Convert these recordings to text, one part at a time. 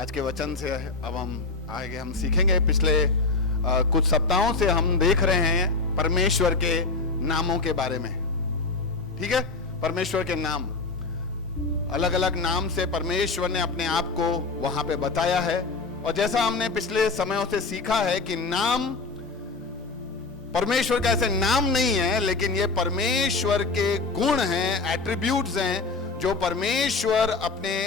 आज के वचन से अब हम सीखेंगे। पिछले कुछ सप्ताहों से हम देख रहे हैं परमेश्वर के नामों के बारे में। ठीक है, परमेश्वर के नाम, अलग अलग नाम से परमेश्वर ने अपने आप को वहां पे बताया है। और जैसा हमने पिछले समयों से सीखा है कि नाम परमेश्वर का ऐसे नाम नहीं है, लेकिन ये परमेश्वर के गुण हैं, एट्रीब्यूट्स हैं जो परमेश्वर अपने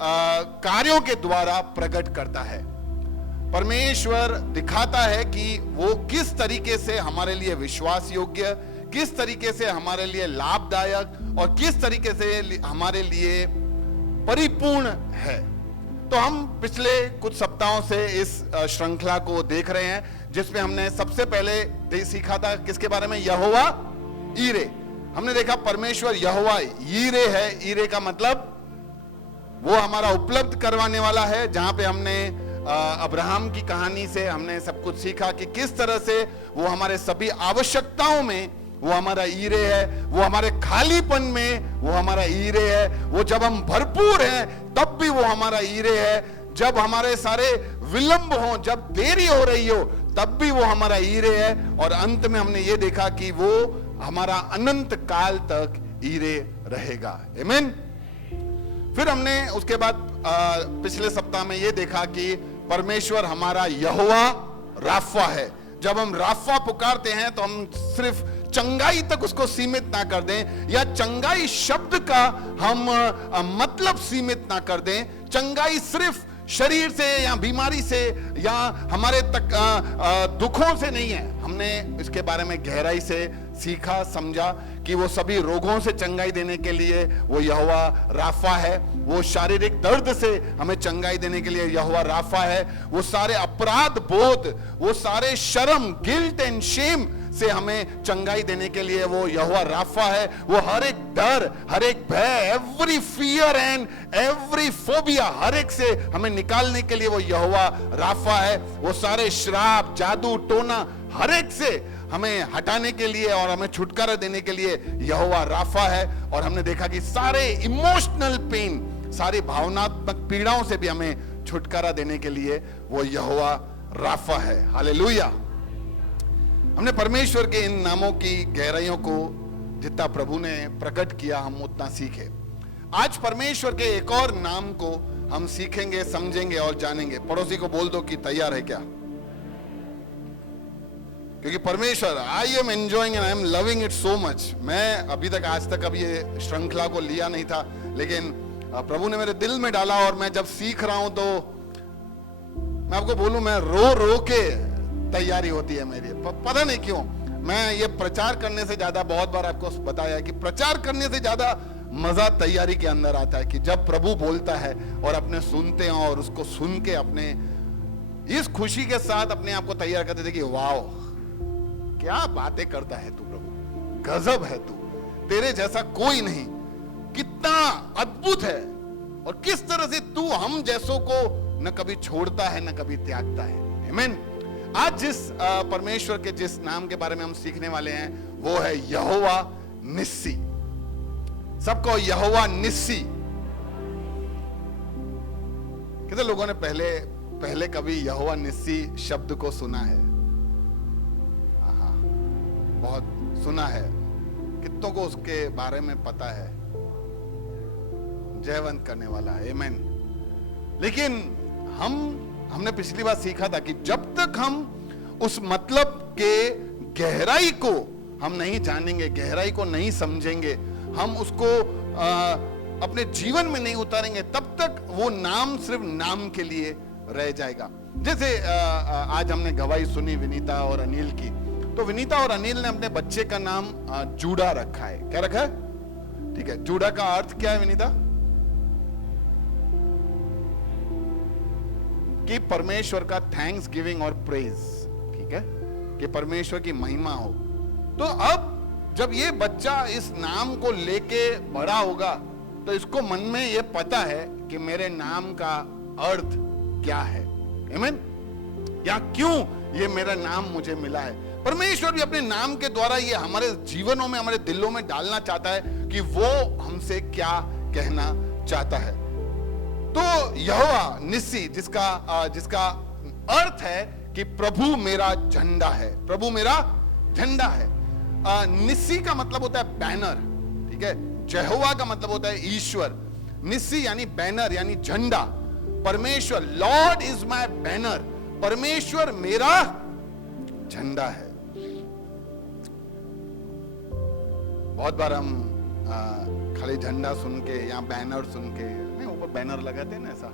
कार्यों के द्वारा प्रकट करता है। परमेश्वर दिखाता है कि वो किस तरीके से हमारे लिए विश्वास योग्य, किस तरीके से हमारे लिए लाभदायक और किस तरीके से हमारे लिए परिपूर्ण है। तो हम पिछले कुछ सप्ताहों से इस श्रृंखला को देख रहे हैं, जिसमें हमने सबसे पहले सीखा था किसके बारे में? यहोवा ईरे। हमने देखा परमेश्वर यहोवा ईरे है। ईरे का मतलब वो हमारा उपलब्ध करवाने वाला है। जहां पे हमने अब्राहम की कहानी से हमने सब कुछ सीखा कि किस तरह से वो हमारे सभी आवश्यकताओं में वो हमारा ईरे है, वो हमारे खालीपन में वो हमारा ईरे है, वो जब हम भरपूर हैं तब भी वो हमारा ईरे है, जब हमारे सारे विलंब हो, जब देरी हो रही हो तब भी वो हमारा ईरे है, और अंत में हमने ये देखा कि वो हमारा अनंत काल तक ईरे रहेगा। आमीन। फिर हमने उसके बाद पिछले सप्ताह में ये देखा कि परमेश्वर हमारा यहोवा राफा है। जब हम राफा पुकारते हैं तो हम सिर्फ चंगाई तक उसको सीमित ना कर दें, या चंगाई शब्द का हम मतलब सीमित ना कर दें। चंगाई सिर्फ शरीर से या बीमारी से या हमारे तक दुखों से नहीं है। हमने इसके बारे में गहराई से सीखा, समझा कि वो सभी रोगों से चंगाई देने के लिए वो यहोवा राफा है। वो शारीरिक दर्द से हमें चंगाई देने के लिए यहोवा राफा है। वो सारे अपराध बोध, वो सारे शर्म, गिल्ट एंड शेम से हमें चंगाई देने के लिए वो यहोवा राफा है। वो हर एक डर, हर एक भय, every fear and every phobia, हर एक से हमें निकालने के लिए वो यहोवा राफा है। वो सारे श्राप, जादू टोना, हर एक से हमें हटाने के लिए और हमें छुटकारा देने के लिए यहोवा राफा है। और हमने देखा कि सारे इमोशनल पेन, सारी भावनात्मक पीड़ाओं से भी हमें छुटकारा देने के लिए वो यहोवा राफा है। हालेलुया। हमने परमेश्वर के इन नामों की गहराइयों को जितना प्रभु ने प्रकट किया हम उतना सीखे। आज परमेश्वर के एक और नाम को हम सीखेंगे, समझेंगे और जानेंगे। पड़ोसी को बोल दो कि तैयार है क्या? क्योंकि परमेश्वर, I am enjoying and I am loving it so much. मैं अभी तक आज तक अभी ये श्रृंखला को लिया नहीं था, लेकिन प्रभु ने मेरे दिल में डाला और मैं जब सीख रहा हूं तो मैं आपको बोलूं, मैं रो रो के तैयारी होती है मेरी। पता नहीं क्यों। मैं ये प्रचार करने से ज्यादा, बहुत बार आपको बताया कि प्रचार करने से ज्यादा मजा तैयारी के अंदर आता है कि जब प्रभु बोलता है और अपने सुनते हैं और उसको सुन के अपने इस खुशी के साथ अपने आप को तैयार करते थे कि वाह क्या बातें करता है तू प्रभु, गजब है तू, तेरे जैसा कोई नहीं, कितना अद्भुत है, और किस तरह से तू हम जैसों को न कभी छोड़ता है न कभी त्यागता है। आमीन। आज जिस परमेश्वर के जिस नाम के बारे में हम सीखने वाले हैं वो है यहोवा निस्सी। सबको यहोवा निस्सी। कितने लोगों ने पहले कभी यहोवा निस्सी शब्द को सुना है? हाँ, बहुत सुना है। कितनों को उसके बारे में पता है? जयवंत करने वाला है। आमीन। लेकिन हमने पिछली बार सीखा था कि जब तक हम उस मतलब के गहराई को हम नहीं जानेंगे, गहराई को नहीं समझेंगे, हम उसको अपने जीवन में नहीं उतारेंगे, तब तक वो नाम सिर्फ नाम के लिए रह जाएगा। जैसे आज हमने गवाही सुनी विनीता और अनिल की, तो विनीता और अनिल ने अपने बच्चे का नाम जूडा रखा है। क्या रखा है? ठीक है। जूडा का अर्थ क्या है विनीता? कि परमेश्वर का थैंक्स गिविंग और प्रेज। ठीक है, कि परमेश्वर की महिमा हो। तो अब जब ये बच्चा इस नाम को लेके बड़ा होगा तो इसको मन में ये पता है कि मेरे नाम का अर्थ क्या है। आमीन। या क्यों ये मेरा नाम मुझे मिला है। परमेश्वर भी अपने नाम के द्वारा ये हमारे जीवनों में, हमारे दिलों में डालना चाहता है कि वो हमसे क्या कहना चाहता है। तो यहोवा निस्सी, जिसका अर्थ है कि प्रभु मेरा झंडा है, प्रभु मेरा झंडा है। निस्सी का मतलब होता है बैनर, ठीक है। यहोवा का मतलब होता है ईश्वर, निस्सी यानी बैनर यानी झंडा। परमेश्वर, लॉर्ड इज माय बैनर, परमेश्वर मेरा झंडा है। बहुत बार हम खाली झंडा सुन के या बैनर सुन के, नहीं ऊपर बैनर लगाते हैं ना, ऐसा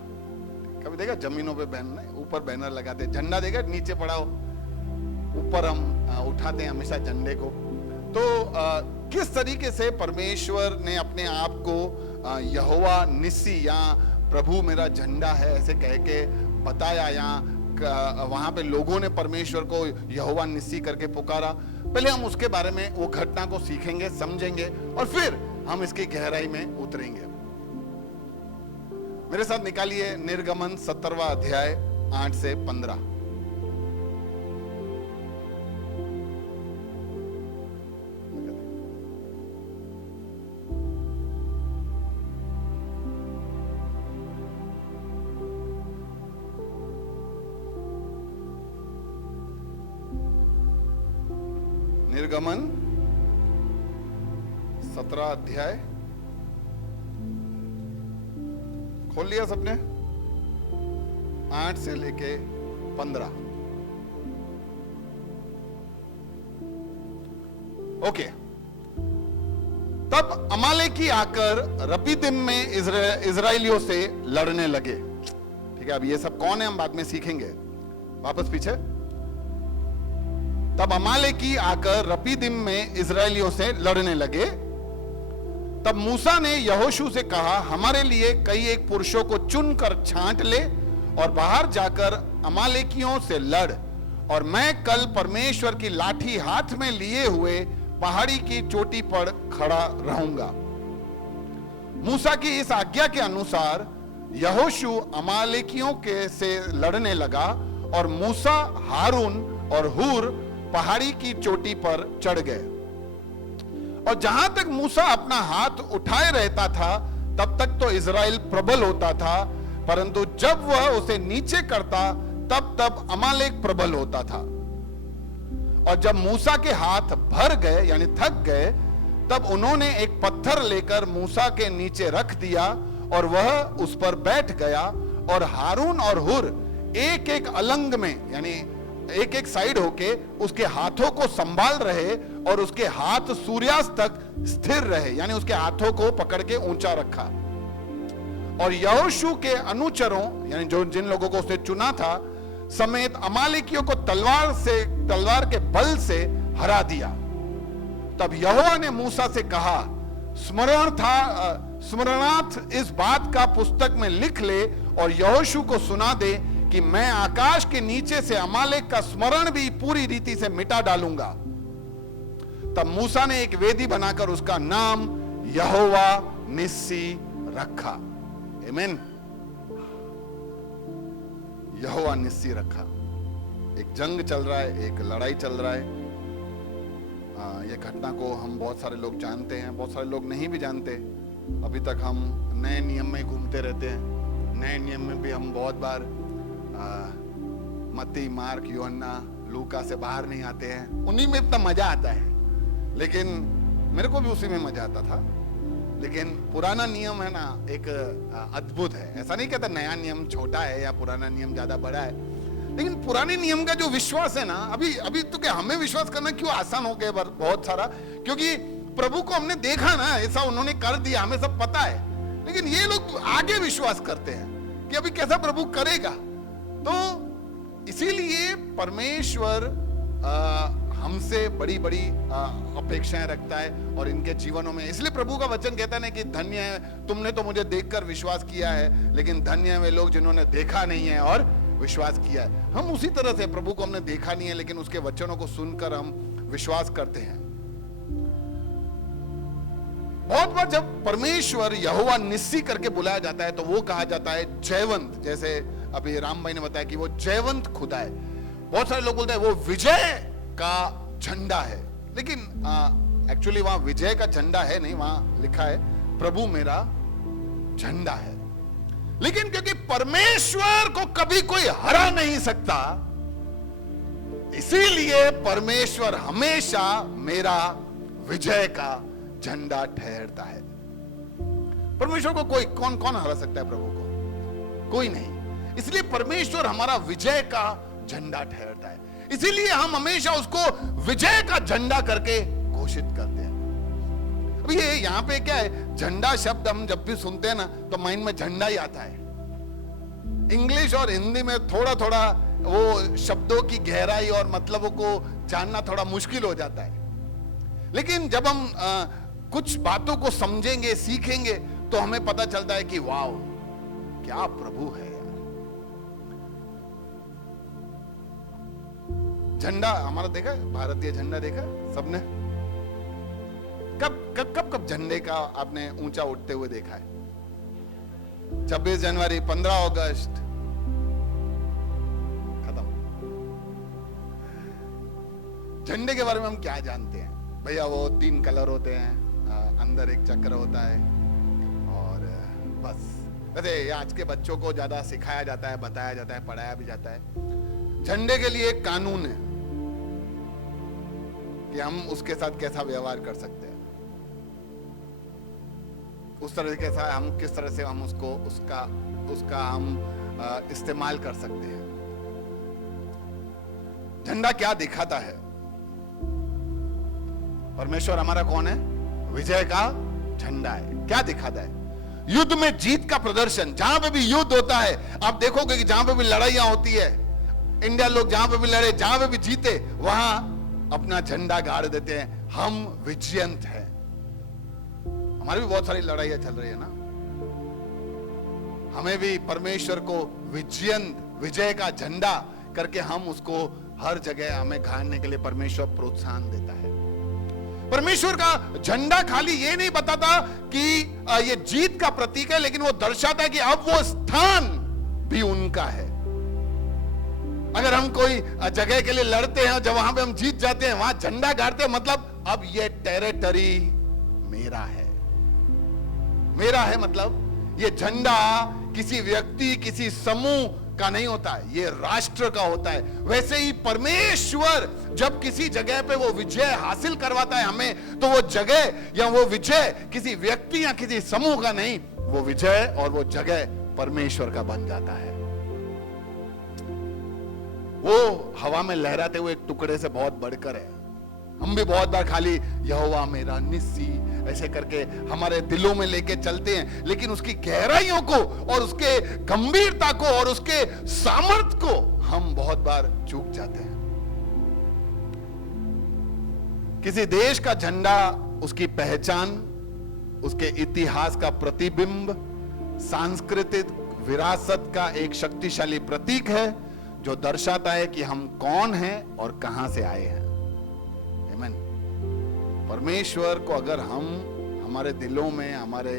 कभी देखा जमीनों पे बैनर, ऊपर बैनर लगाते हैं, झंडा देखा नीचे पड़ा हो, ऊपर हम उठाते हैं हमेशा झंडे को। तो किस तरीके से परमेश्वर ने अपने आप को यहोवा निस्सी या प्रभु मेरा झंडा है ऐसे कह के बताया, या वहां पे लोगों ने परमेश्वर को यहोवा निस्सी करके पुकारा। पहले हम उसके बारे में, वो घटना को सीखेंगे, समझेंगे, और फिर हम इसकी गहराई में उतरेंगे। मेरे साथ निकालिए निर्गमन 17वां अध्याय 8 से 15। निर्गमन 17 अध्याय खोल लिया सबने? 8 से लेके 15। ओके। तब अमालेकी आकर रपीदिम में इजराइलियों से लड़ने लगे। ठीक है, अब ये सब कौन है हम बाद में सीखेंगे। वापस पीछे। तब अमालेकी आकर रपीदिम में इजराइलियों से लड़ने लगे। तब मूसा ने यहोशू से कहा, हमारे लिए कई एक पुरुषों को चुनकर छांट ले और बाहर जाकर अमालेकियों से लड़, और मैं कल परमेश्वर की लाठी हाथ में लिए हुए पहाड़ी की चोटी पर खड़ा रहूंगा। मूसा की इस आज्ञा के अनुसार यहोशू अमालेकियों के से लड़ने लगा, और मूसा, हारून और हूर पहाड़ी की चोटी पर चढ़ गए। और जहां तक मूसा अपना हाथ उठाए रहता था तब तक तो इजराइल प्रबल होता था, परंतु जब वह उसे नीचे करता तब तब अमालेक प्रबल होता था। और जब मूसा के हाथ भर गए यानी थक गए, तब उन्होंने एक पत्थर लेकर मूसा के नीचे रख दिया और वह उस पर बैठ गया, और हारून और हुर एक एक अलंग में यानी एक एक साइड होके उसके हाथों को संभाल रहे, और उसके हाथ सूर्यास्त तक स्थिर रहे, यानी उसके हाथों को पकड़ के ऊंचा रखा। और यहोशू के अनुचरों यानी जो जिन लोगों को उसने चुना था समेत अमालेकियों को तलवार के बल से हरा दिया। तब यहोवा ने मूसा से कहा, स्मरणार्थ इस बात का पुस्तक में लिख ले और यहोशू को सुना दे कि मैं आकाश के नीचे से अमालेक का स्मरण भी पूरी रीति से मिटा डालूंगा। तब मूसा ने एक वेदी बनाकर उसका नाम यहोवा निस्सी रखा। आमीन। यहोवा निस्सी रखा। एक जंग चल रहा है, एक लड़ाई चल रहा है। यह घटना को हम बहुत सारे लोग जानते हैं, बहुत सारे लोग नहीं भी जानते। अभी तक हम नए नियम में घूमते रहते हैं। नए नियम में भी हम बहुत बार मत्ती, मार्क, यूहन्ना, लूका से बाहर नहीं आते हैं। उन्हीं में इतना मजा आता है, लेकिन मेरे को भी उसी में मजा आता था। लेकिन पुराना नियम है ना, एक अद्भुत है। ऐसा नहीं कहता नया नियम छोटा है या पुराना नियम ज्यादा बड़ा है, लेकिन पुराने नियम का जो विश्वास है ना, अभी तो क्या हमें विश्वास करना क्यों आसान हो गया बहुत सारा, क्योंकि प्रभु को हमने देखा ना, ऐसा उन्होंने कर दिया, हमें सब पता है। लेकिन ये लोग आगे विश्वास करते हैं कि अभी कैसा प्रभु करेगा। तो इसीलिए परमेश्वर हमसे बड़ी बड़ी अपेक्षाएं रखता है और इनके जीवनों में। इसलिए प्रभु का वचन कहता है कि धन्य है तुमने तो मुझे देखकर विश्वास किया है, लेकिन धन्य है वे लोग जिन्होंने देखा नहीं है और विश्वास किया है। हम उसी तरह से प्रभु को हमने देखा नहीं है, लेकिन उसके वचनों को सुनकर हम विश्वास करते हैं। बहुत बार जब परमेश्वर यहोवा निस्सी करके बुलाया जाता है तो वो कहा जाता है जयवंत। जैसे अभी राम भाई ने बताया कि वो जयवंत खुदा है। बहुत सारे लोग बोलते हैं वो विजय का झंडा है, लेकिन एक्चुअली वहां विजय का झंडा है नहीं, वहां लिखा है प्रभु मेरा झंडा है। लेकिन क्योंकि परमेश्वर को कभी कोई हरा नहीं सकता, इसीलिए परमेश्वर हमेशा मेरा विजय का झंडा ठहरता है। परमेश्वर को कोई कौन हरा सकता है? प्रभु को कोई नहीं। इसलिए परमेश्वर हमारा विजय का झंडा ठहरता है। इसीलिए हम हमेशा उसको विजय का झंडा करके घोषित करते हैं। अब ये यहां पे क्या है, झंडा शब्द हम जब भी सुनते हैं ना तो माइंड में झंडा ही आता है। इंग्लिश और हिंदी में थोड़ा थोड़ा वो शब्दों की गहराई और मतलबों को जानना थोड़ा मुश्किल हो जाता है। लेकिन जब हम कुछ बातों को समझेंगे, सीखेंगे, तो हमें पता चलता है कि वाह, क्या प्रभु है यार। झंडा हमारा देखा, भारतीय झंडा देखा सबने? कब झंडे का आपने ऊंचा उठते हुए देखा है? 26 जनवरी, 15 अगस्त, खत्म। झंडे के बारे में हम क्या जानते हैं भैया? वो 3 कलर होते हैं, अंदर एक चक्र होता है, और बस। वैसे आज के बच्चों को ज्यादा सिखाया जाता है, बताया जाता है, पढ़ाया भी जाता है। झंडे के लिए एक कानून है कि हम उसके साथ कैसा व्यवहार कर सकते हैं, उस तरह के साथ हम किस तरह से हम उसका हम इस्तेमाल कर सकते हैं। झंडा क्या दिखाता है? परमेश्वर हमारा कौन है? विजय का झंडा है। क्या दिखाता है? युद्ध में जीत का प्रदर्शन। जहां पे भी युद्ध होता है, आप देखोगे कि जहां पे भी लड़ाइयां होती है, इंडिया लोग जहां पे भी लड़े, जहां पे भी जीते, वहां अपना झंडा गाड़ देते हैं, हम विजयंत हैं। हमारी भी बहुत सारी लड़ाइयां चल रही है ना, हमें भी परमेश्वर को विजय का झंडा करके हम उसको हर जगह हमें गाड़ने के लिए परमेश्वर प्रोत्साहन देता है। परमेश्वर का झंडा खाली ये नहीं बताता कि ये जीत का प्रतीक है, लेकिन वो दर्शाता है कि अब वो स्थान भी उनका है। अगर हम कोई जगह के लिए लड़ते हैं, जब वहां पे हम जीत जाते हैं, वहां झंडा गाड़ते हैं, मतलब अब ये टेरिटरी मेरा है। मेरा है मतलब ये झंडा किसी व्यक्ति, किसी समूह का नहीं होता है, ये राष्ट्र का होता है। वैसे ही परमेश्वर जब किसी जगह पे वो विजय हासिल करवाता है हमें, तो वो जगह या वो विजय किसी व्यक्ति या किसी समूह का नहीं, वो विजय और वो जगह परमेश्वर का बन जाता है। वो हवा में लहराते हुए एक टुकड़े से बहुत बढ़कर है। हम भी बहुत बार खाली यहोवा मेरा निस्सी ऐसे करके हमारे दिलों में लेके चलते हैं, लेकिन उसकी गहराइयों को और उसके गंभीरता को और उसके सामर्थ्य को हम बहुत बार चूक जाते हैं। किसी देश का झंडा उसकी पहचान, उसके इतिहास का प्रतिबिंब, सांस्कृतिक विरासत का एक शक्तिशाली प्रतीक है, जो दर्शाता है कि हम कौन हैं और कहां से आए हैं। आमीन। परमेश्वर को अगर हम हमारे दिलों में, हमारे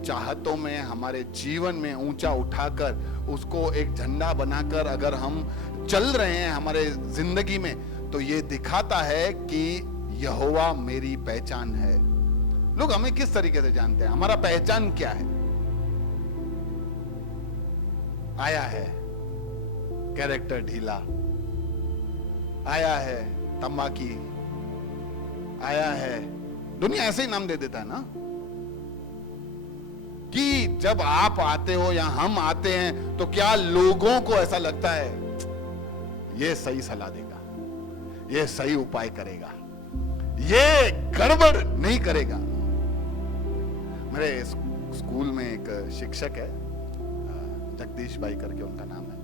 चाहतों में, हमारे जीवन में ऊंचा उठाकर उसको एक झंडा बनाकर अगर हम चल रहे हैं हमारे जिंदगी में, तो ये दिखाता है कि यहोवा मेरी पहचान है। लोग हमें किस तरीके से जानते हैं? हमारा पहचान क्या है? आया है कैरेक्टर ढीला, आया है तंबाकी, आया है, दुनिया ऐसे ही नाम दे देता है ना, कि जब आप आते हो या हम आते हैं तो क्या लोगों को ऐसा लगता है ये सही सलाह देगा, ये सही उपाय करेगा, ये गड़बड़ नहीं करेगा। मेरे स्कूल में एक शिक्षक है, जगदीश भाई करके उनका नाम है।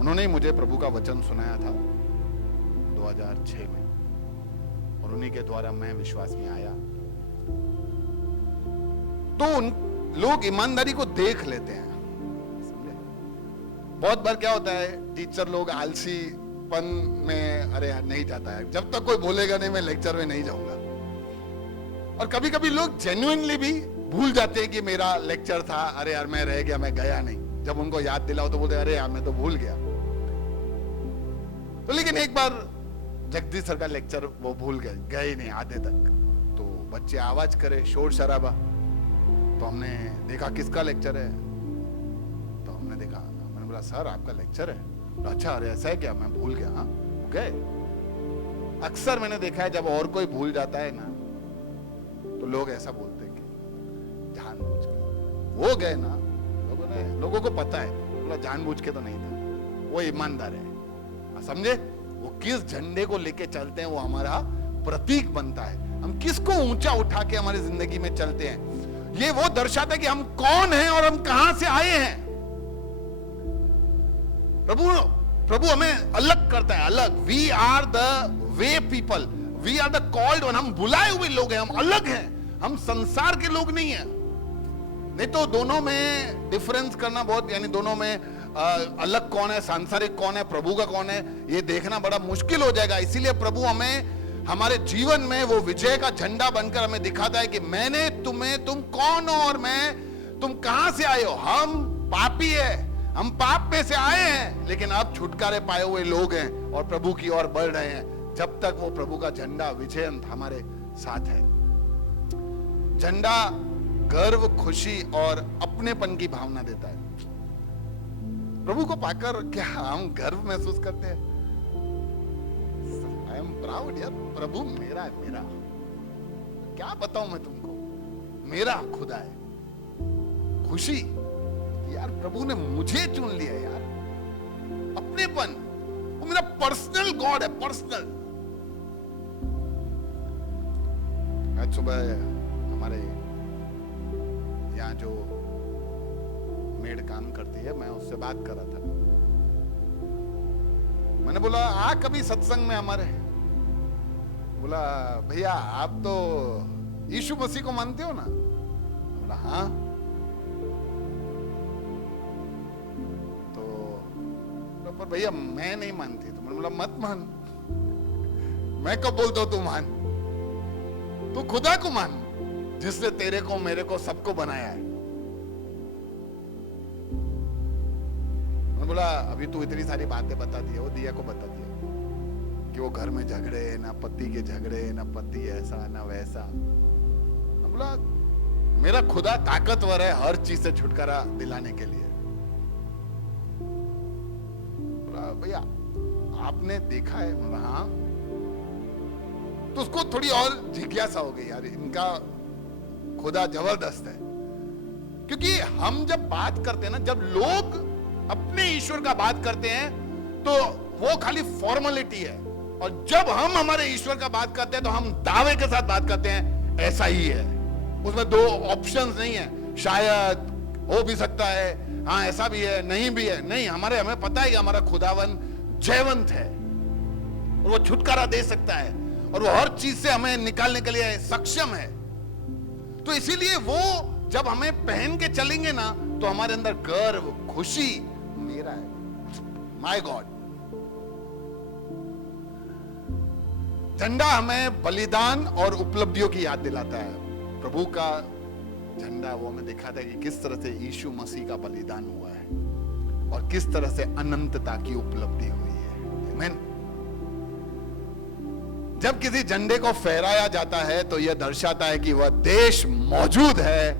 उन्होंने ही मुझे प्रभु का वचन सुनाया था 2006 में, और उन्हीं के द्वारा मैं विश्वास में आया। तो उन लोग ईमानदारी को देख लेते हैं, समझे? बहुत बार क्या होता है, टीचर लोग आलसीपन में, अरे यार नहीं जाता है, जब तक कोई बोलेगा नहीं मैं लेक्चर में नहीं जाऊंगा। और कभी कभी लोग जेन्युइनली भी भूल जाते हैं कि मेरा लेक्चर था, अरे यार मैं रह गया, मैं गया नहीं। जब उनको याद दिलाओ तो बोलते अरे यार मैं तो भूल गया। तो लेकिन एक बार जगदीश सर का लेक्चर वो भूल गए ही नहीं आधे तक। तो बच्चे आवाज करे, शोर शराबा, तो हमने देखा किसका लेक्चर है, तो हमने देखा, मैंने बोला सर आपका लेक्चर है? तो अच्छा, अरे ऐसा है क्या, मैं भूल गया। हाँ गए। अक्सर मैंने देखा है जब और कोई भूल जाता है ना, तो लोग ऐसा बोलते हैं कि जानबूझ के वो गए ना, लोगों को पता है, बोला जानबूझ के तो नहीं था, वो ईमानदार है। समझे? वो किस झंडे को लेके चलते हैं वो हमारा प्रतीक बनता है। हम किसको ऊंचा उठा के हमारी जिंदगी में चलते हैं, ये वो दर्शाता है कि हम कौन हैं और हम कहां से आए हैं। प्रभु हमें अलग करता है, अलग। We are the way people, we are the called one. हम बुलाए हुए लोग हैं, हम अलग हैं, हम संसार के लोग नहीं हैं। नहीं तो दोनों में डिफरेंस करना बहुत, यानी दोनों में अलग कौन है, सांसारिक कौन है, प्रभु का कौन है, ये देखना बड़ा मुश्किल हो जाएगा। इसीलिए प्रभु हमें हमारे जीवन में वो विजय का झंडा बनकर हमें दिखाता है कि मैंने तुम्हें, तुम कौन हो और तुम कहां से आए हो। हम पापी है, हम पाप में से आए हैं, लेकिन अब छुटकारे पाए हुए लोग हैं और प्रभु की ओर बढ़ रहे हैं, जब तक वो प्रभु का झंडा विजयंत हमारे साथ है। झंडा गर्व, खुशी और अपनेपन की भावना देता है। प्रभु को पाकर क्या हम गर्व महसूस करते हैं? आई एम प्राउड यार, प्रभु मेरा है, मेरा। क्या बताऊं मैं तुमको, मेरा खुदा है। खुशी यार, प्रभु ने मुझे चुन लिया यार, अपनेपन, वो मेरा पर्सनल गॉड है, पर्सनल। आज सुबह हमारे यहाँ जो मेड काम करती है, मैं उससे बात कर रहा था। मैंने बोला आ कभी सत्संग में हमारे। बोला भैया आप तो यीशु मसीह को मानते हो ना? बोला हाँ। तो पर भैया मैं नहीं मानती। तो मैंने बोला मत मान, मैं कब बोलता हूं तू मान? तू खुदा को मान जिसने तेरे को, मेरे को, सबको बनाया है। बोला अभी तू इतनी सारी बातें बता दी है, वो दिया को बता दिया कि वो घर में झगड़े, ना पति के झगड़े, ना पति ऐसा ना वैसा। बोला मेरा खुदा ताकतवर है हर चीज से छुटकारा दिलाने के लिए। बोला भैया आपने देखा है? बोला हाँ। तो उसको थोड़ी और जिज्ञासा हो गई, यार इनका खुदा जबरदस्त है। क्योंकि हम जब बात करते हैं ना, जब लोग अपने ईश्वर का बात करते हैं तो वो खाली फॉर्मेलिटी है, और जब हम हमारे ईश्वर का बात करते हैं तो हम दावे के साथ बात करते हैं ऐसा ही है। उसमें दो ऑप्शंस नहीं है, शायद हो भी सकता है, हाँ ऐसा भी है, नहीं भी है। नहीं, हमें पता है कि हमारा खुदावन जयवंत है और वो छुटकारा दे सकता है और वो हर चीज से हमें निकालने के लिए सक्षम है। तो इसीलिए वो जब हमें पहन के चलेंगे ना, तो हमारे अंदर गर्व, खुशी, मेरा है, माय गॉड। झंडा हमें बलिदान और उपलब्धियों की याद दिलाता है। प्रभु का झंडा वो हमें दिखाता है कि किस तरह से यीशु मसीह का बलिदान हुआ है और किस तरह से अनंतता की उपलब्धि हुई है। आमीन। जब किसी झंडे को फहराया जाता है तो यह दर्शाता है कि वह देश मौजूद है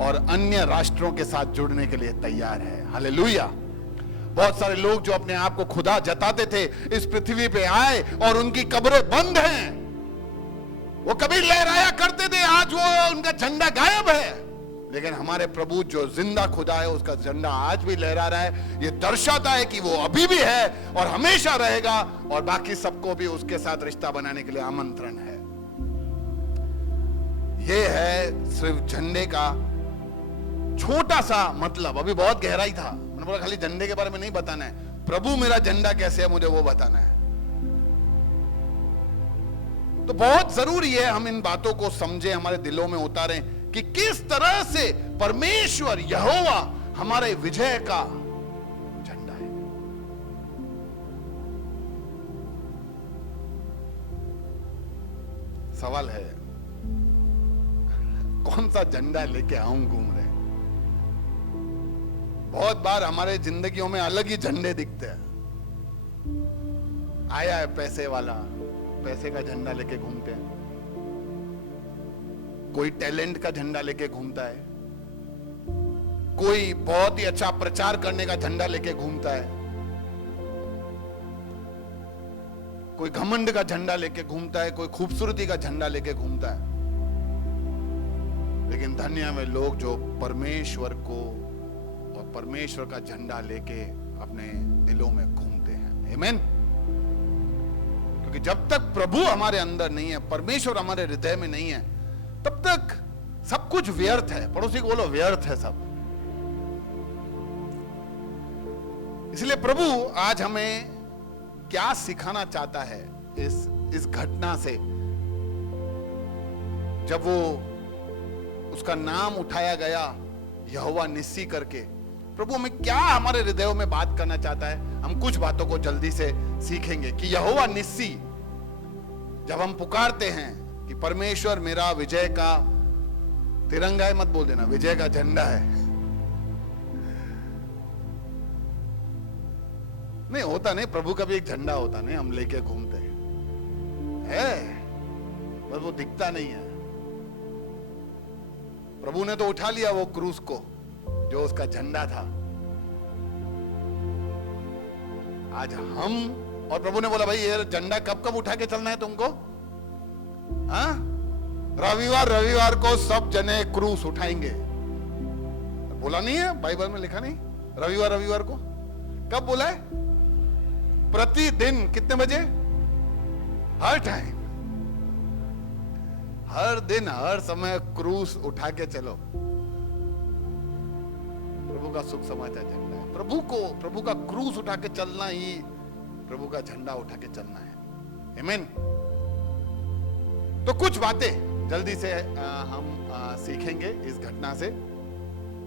और अन्य राष्ट्रों के साथ जुड़ने के लिए तैयार है। हालेलुया। बहुत सारे लोग जो अपने आप को खुदा जताते थे इस पृथ्वी पे आए और उनकी कब्रें बंद हैं। वो कभी लहराया करते थे, आज वो उनका झंडा गायब है। लेकिन हमारे प्रभु जो जिंदा खुदा है, उसका झंडा आज भी लहरा रहा है। ये दर्शाता है कि वो अभी भी है और हमेशा रहेगा, और बाकी सबको भी उसके साथ रिश्ता बनाने के लिए आमंत्रण है। ये है सिर्फ झंडे का छोटा सा मतलब। अभी बहुत गहराई था, मैंने बोला खाली झंडे के बारे में नहीं बताना है, प्रभु मेरा झंडा कैसे है मुझे वो बताना है। तो बहुत जरूरी है हम इन बातों को समझे, हमारे दिलों में उतारें कि किस तरह से परमेश्वर यहोवा हमारे विजय का झंडा है। सवाल है कौन सा झंडा लेके आऊं घूम रहे। बहुत बार हमारे जिंदगियों में अलग ही झंडे दिखते हैं। आया है पैसे वाला, पैसे का झंडा लेके घूमते हैं। कोई टैलेंट का झंडा लेके घूमता है, कोई बहुत ही अच्छा प्रचार करने का झंडा लेके घूमता है, कोई घमंड का झंडा लेके घूमता है, कोई खूबसूरती का झंडा लेके घूमता है। लेकिन धन्य है वे लोग जो परमेश्वर को और परमेश्वर का झंडा लेके अपने दिलों में घूमते हैं। आमीन। क्योंकि जब तक प्रभु हमारे अंदर नहीं है, परमेश्वर हमारे हृदय में नहीं है, तब तक सब कुछ व्यर्थ है। पड़ोसी को बोलो, व्यर्थ है सब। इसलिए प्रभु आज हमें क्या सिखाना चाहता है इस घटना से, जब वो उसका नाम उठाया गया यहोवा निस्सी करके। प्रभु हमें क्या हमारे हृदयों में बात करना चाहता है, हम कुछ बातों को जल्दी से सीखेंगे कि यहोवा निस्सी, जब हम पुकारते हैं कि परमेश्वर मेरा विजय का तिरंगा है, मत बोल देना विजय का झंडा है। नहीं होता, नहीं, प्रभु का भी एक झंडा होता, नहीं हम लेके घूमते है, बस वो दिखता नहीं है। प्रभु ने तो उठा लिया वो क्रूस को, जो उसका झंडा था। आज हम, और प्रभु ने बोला भाई ये झंडा कब कब उठा के चलना है तुमको? हाँ, रविवार को सब जने क्रूस उठाएंगे। बोला नहीं है, बाइबल में लिखा नहीं रविवार को? कब बोला है? प्रतिदिन कितने बजे? हर टाइम, हर दिन, हर समय क्रूस उठा के चलो। प्रभु का सुख समाचार झंडा है। प्रभु का क्रूस उठा के चलना ही प्रभु का झंडा उठा के चलना है। आमीन। तो कुछ बातें जल्दी से हम सीखेंगे इस घटना से।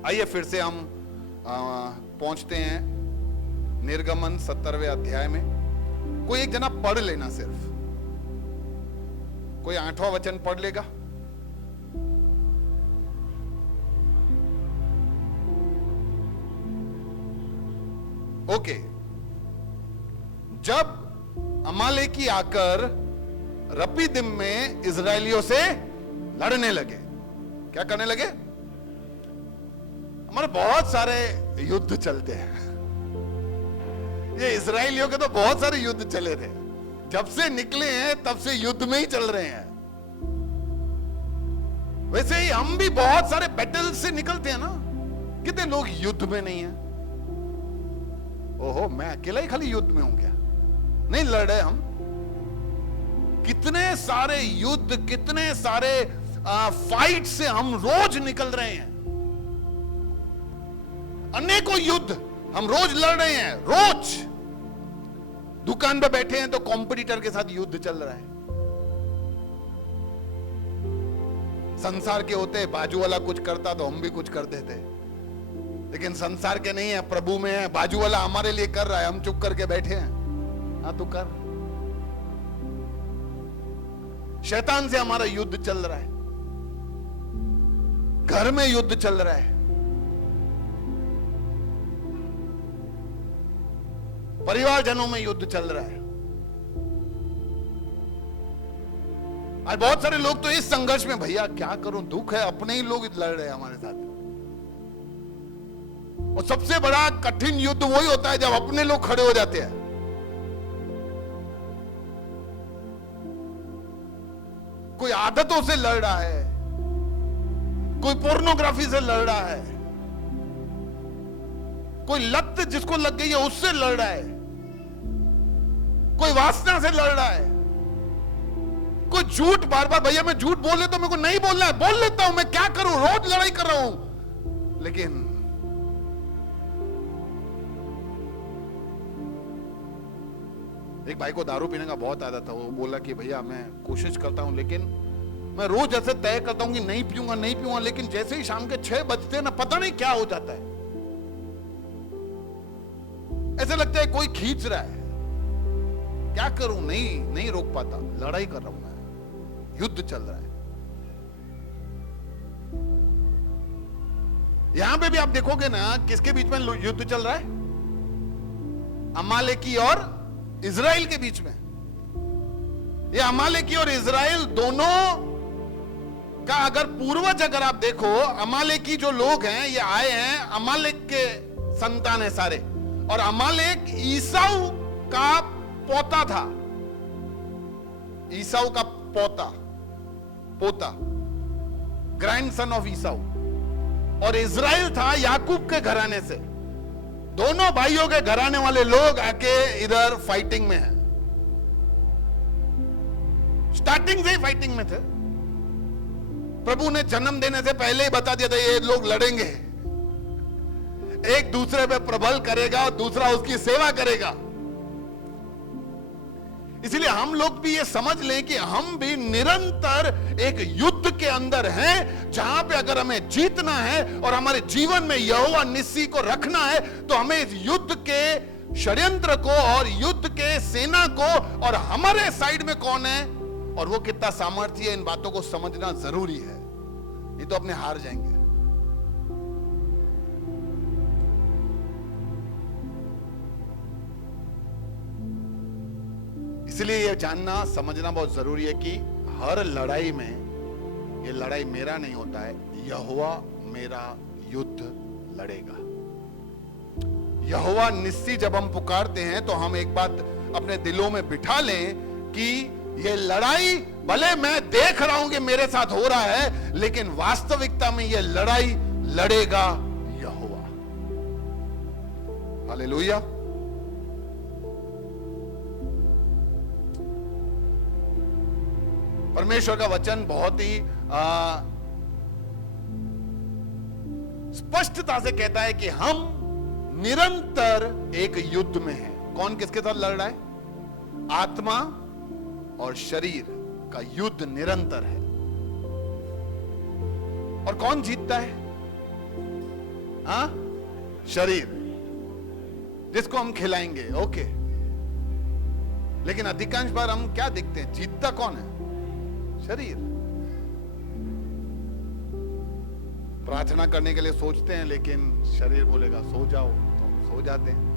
आइए फिर से हम पहुंचते हैं निर्गमन 17वें अध्याय में। कोई एक जना पढ़ लेना, सिर्फ कोई 8वां वचन पढ़ लेगा। ओके। जब अमालेकी आकर रपीदिम में इजरायलियों से लड़ने लगे। क्या करने लगे? हमारे बहुत सारे युद्ध चलते हैं। ये इजरायलियों के तो बहुत सारे युद्ध चले थे, जब से निकले हैं तब से युद्ध में ही चल रहे हैं। वैसे ही हम भी बहुत सारे बैटल से निकलते हैं ना। कितने लोग युद्ध में नहीं है? ओहो, मैं अकेला ही खाली युद्ध में हूं क्या? नहीं लड़ रहे हम। कितने सारे युद्ध, कितने सारे फाइट से हम रोज निकल रहे हैं। अनेकों युद्ध हम रोज लड़ रहे हैं। रोज दुकान पे बैठे हैं तो कॉम्पिटिटर के साथ युद्ध चल रहा है। संसार के होते, बाजू वाला कुछ करता तो हम भी कुछ कर देते, लेकिन संसार के नहीं है, प्रभु में है। बाजू वाला हमारे लिए कर रहा है, हम चुप करके बैठे हैं। हाँ, तू कर। शैतान से हमारा युद्ध चल रहा है, घर में युद्ध चल रहा है, परिवारजनों में युद्ध चल रहा है। आज बहुत सारे लोग तो इस संघर्ष में, भैया क्या करूं, दुख है, अपने ही लोग लड़ रहे हैं हमारे साथ। और सबसे बड़ा कठिन युद्ध वही होता है जब अपने लोग खड़े हो जाते हैं। कोई आदतों से लड़ रहा है, कोई पोर्नोग्राफी से लड़ रहा है, कोई लत जिसको लग गई है उससे लड़ रहा है, कोई वासना से लड़ रहा है, कोई झूठ, बार बार भैया मैं झूठ बोल लेता हूं, मेरे को नहीं बोलना है, बोल लेता हूं, मैं क्या करूं, रोज लड़ाई कर रहा हूं। लेकिन एक भाई को दारू पीने का बहुत आदत था। वो बोला कि भैया मैं कोशिश करता हूं, लेकिन मैं रोज ऐसे तय करता हूं कि नहीं पीऊंगा नहीं पीऊंगा, लेकिन जैसे ही शाम के 6 बजते ना, पता नहीं क्या हो जाता है। ऐसे लगता है कोई खींच रहा है। क्या करूं, नहीं रोक पाता, लड़ाई कर रहा हूं मैं, युद्ध चल रहा है। यहां पे भी आप देखोगे ना, किसके बीच में युद्ध चल रहा है? अमालेकी और इजराइल के बीच में। ये अमालेकी और इजराइल दोनों का अगर पूर्वज अगर आप देखो, अमालेकी जो लोग हैं ये आए हैं, अमालेक के संतान है सारे, और अमालेक ईसाऊ का पोता था, ईसाऊ का पोता, ग्रैंडसन ऑफ ईसाऊ, और इजराइल था याकूब के घराने से। दोनों भाइयों के घराने वाले लोग आके इधर फाइटिंग में हैं, स्टार्टिंग से ही फाइटिंग में थे। प्रभु ने जन्म देने से पहले ही बता दिया था ये लोग लड़ेंगे, एक दूसरे पे प्रबल करेगा और दूसरा उसकी सेवा करेगा। इसलिए हम लोग भी ये समझ लें कि हम भी निरंतर एक युद्ध के अंदर हैं, जहां पे अगर हमें जीतना है और हमारे जीवन में यहोवा निस्सी को रखना है, तो हमें इस युद्ध के षड्यंत्र को और युद्ध के सेना को और हमारे साइड में कौन है और वो कितना सामर्थ्य है, इन बातों को समझना जरूरी है। ये तो अपने हार जाएंगे। इसलिए ये जानना समझना बहुत जरूरी है कि हर लड़ाई में ये लड़ाई मेरा नहीं होता है, यहोवा मेरा युद्ध लड़ेगा। यहोवा निस्सी जब हम पुकारते हैं तो हम एक बात अपने दिलों में बिठा लें कि ये लड़ाई भले मैं देख रहा हूं कि मेरे साथ हो रहा है, लेकिन वास्तविकता में ये लड़ाई लड़ेगा यहोवा। हालेलुया। परमेश्वर का वचन बहुत ही स्पष्टता से कहता है कि हम निरंतर एक युद्ध में हैं। कौन किसके साथ लड़ रहा है? आत्मा और शरीर का युद्ध निरंतर है। और कौन जीतता है? शरीर, जिसको हम खिलाएंगे। ओके, लेकिन अधिकांश बार हम क्या देखते हैं? जीतता कौन है? शरीर। प्रार्थना करने के लिए सोचते हैं, लेकिन शरीर बोलेगा सो जाओ, तो हम सो जाते हैं।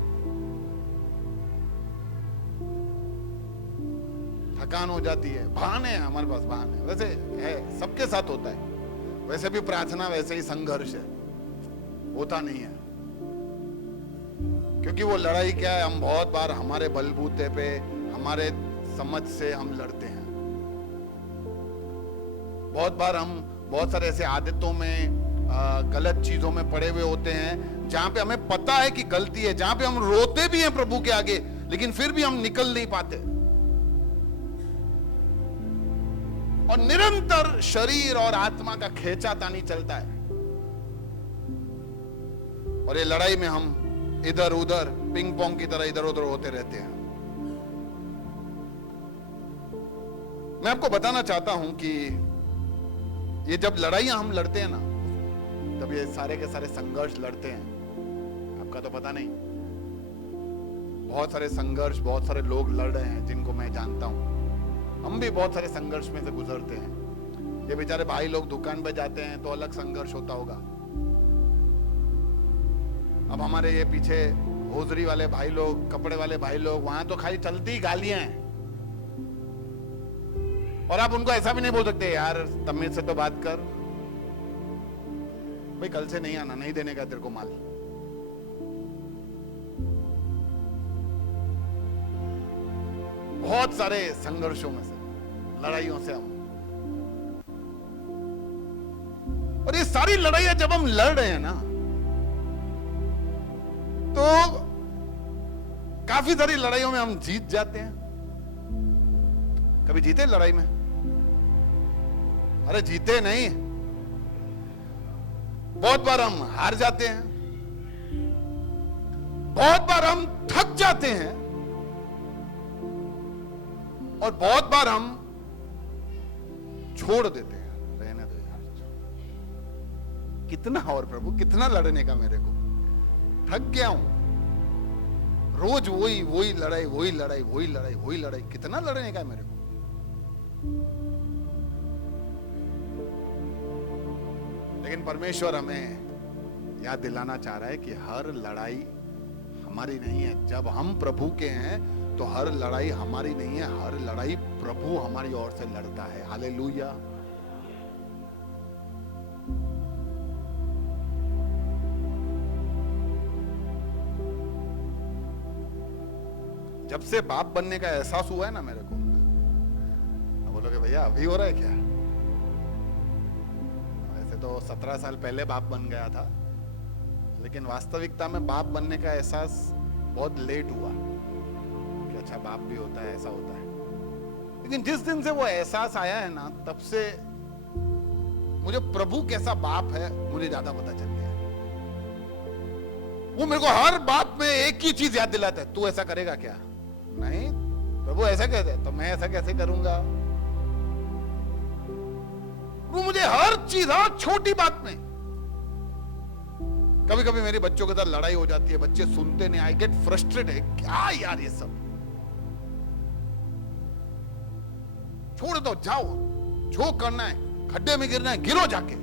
थकान हो जाती है, बहाने हैं हमारे पास, बहाने वैसे है, सबके साथ होता है। वैसे भी प्रार्थना वैसे ही संघर्ष है, होता नहीं है। क्योंकि वो लड़ाई क्या है, हम बहुत बार हमारे बलबूते पे, हमारे समझ से हम लड़ते हैं। बहुत बार हम बहुत सारे ऐसे आदतों में, गलत चीजों में पड़े हुए होते हैं, जहां पे हमें पता है कि गलती है, जहां पे हम रोते भी हैं प्रभु के आगे, लेकिन फिर भी हम निकल नहीं पाते। और निरंतर शरीर और आत्मा का खींचातानी चलता है, और ये लड़ाई में हम इधर उधर पिंग पोंग की तरह इधर उधर होते रहते हैं। मैं आपको बताना चाहता हूं कि ये जब लड़ाइयां हम लड़ते हैं ना, तब ये सारे के सारे संघर्ष लड़ते हैं। आपका तो पता नहीं, बहुत सारे संघर्ष, बहुत सारे लोग लड़ रहे हैं जिनको मैं जानता हूं। हम भी बहुत सारे संघर्ष में से गुजरते हैं। ये बेचारे भाई लोग दुकान पे जाते हैं तो अलग संघर्ष होता होगा। अब हमारे ये पीछे होजरी वाले भाई लोग, कपड़े वाले भाई लोग, वहां तो खाली चलती गालियां हैं, और आप उनको ऐसा भी नहीं बोल सकते यार तमीज से तो बात कर, भाई कल से नहीं आना, नहीं देने का तेरे को माल। बहुत सारे संघर्षों में से, लड़ाइयों से हम, और ये सारी लड़ाइयां जब हम लड़ रहे हैं ना, तो काफी सारी लड़ाइयों में हम जीत जाते हैं। कभी जीते लड़ाई में? अरे जीते नहीं, बहुत बार हम हार जाते हैं, बहुत बार हम थक जाते हैं, और बहुत बार हम छोड़ देते हैं, रहने दो यार, कितना और प्रभु, कितना लड़ने का, मेरे को थक गया हूं, रोज वही वही लड़ाई, वही लड़ाई, वही लड़ाई, वही लड़ाई, कितना लड़ने का मेरे को। लेकिन परमेश्वर हमें याद दिलाना चाह रहा है कि हर लड़ाई हमारी नहीं है। जब हम प्रभु के हैं तो हर लड़ाई हमारी नहीं है, हर लड़ाई प्रभु हमारी ओर से लड़ता है। हालेलुया। जब से बाप बनने का एहसास हुआ है ना मेरे को, बोलोगे भैया अभी हो रहा है क्या? वैसे तो 17 साल पहले बाप बन गया था, लेकिन वास्तविकता में बाप बनने का एहसास बहुत लेट हुआ कि अच्छा बाप भी होता है, ऐसा होता है। लेकिन जिस दिन से वो एहसास आया है ना, तब से मुझे प्रभु कैसा बाप है मुझे ज्यादा पता चल गया। वो मेरे को हर बात में एक ही चीज याद दिलाता है, तू ऐसा करेगा क्या? नहीं, प्रभु ऐसा कहते हैं तो मैं ऐसा कैसे करूंगा? वो मुझे हर चीज, हर छोटी बात में। कभी कभी मेरे बच्चों के साथ लड़ाई हो जाती है, बच्चे सुनते नहीं, आई गेट फ्रस्ट्रेटेड। क्या यार ये सब, छोड़ दो, जाओ, जो करना है, खड्डे में गिरना है गिरो जाके।